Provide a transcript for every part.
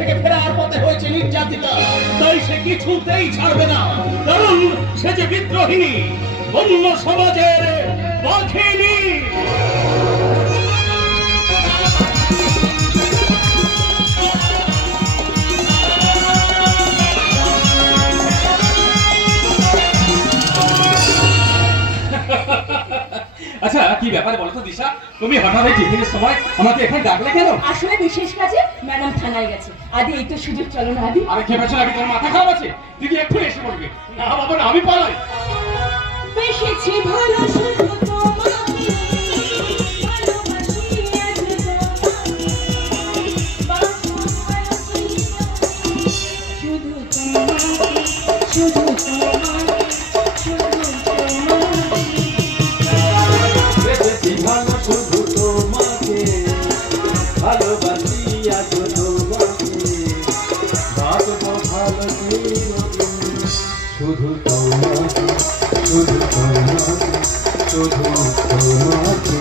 থেকে ফেরার পথে হয়েছে নির্যাতিতা, তাই সে কিছুতেই ছাড়বে না, কারণ সে যে বিদ্রোহিনী, অন্য সমাজের বাঘিনী। আচ্ছা, কি ব্যাপারে বলো তো দিশা, তুমি হঠাৎ এই টিফিনের সময় আমাকে এখানে ডাকলে কেন? আসলে বিশেষ কাজে ম্যাডাম থানায় গেছে। আদি এই তো সুযোগ, চলো না আদি। আরে খেপেছো নাকি? তোমার মাথা খারাপ আছে? দিদি এক্ষুনি এসে বলবে। না বাবা না, আমি পালাই। বেশিছি ভালো শুধু তোমাকে, ভালোবাসি আজ তোমাকে, শুধু তোমাকে, শুধু তোমাকে, শুধু তোমাকে। বেশি ভালো শুধু তোমাকে, ভালোবাসি আজ তোমাকে, বাঁচবো ভালো চিরদিন। শুধু তোমাকে, শুধু তোমাকে, শুধু তোমাকে।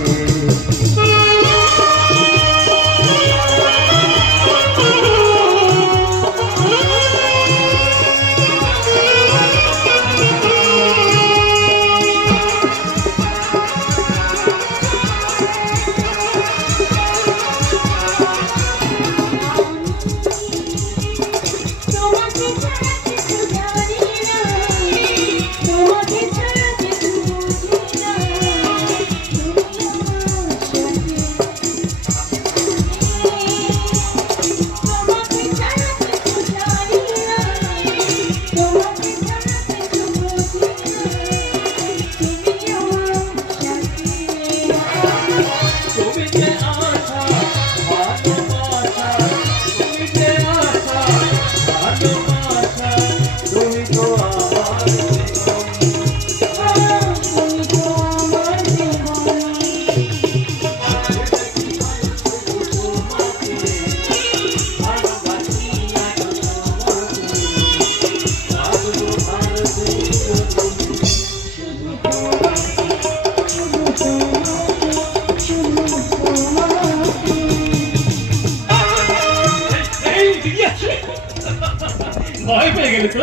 ভয় পেয়ে গেলে তো?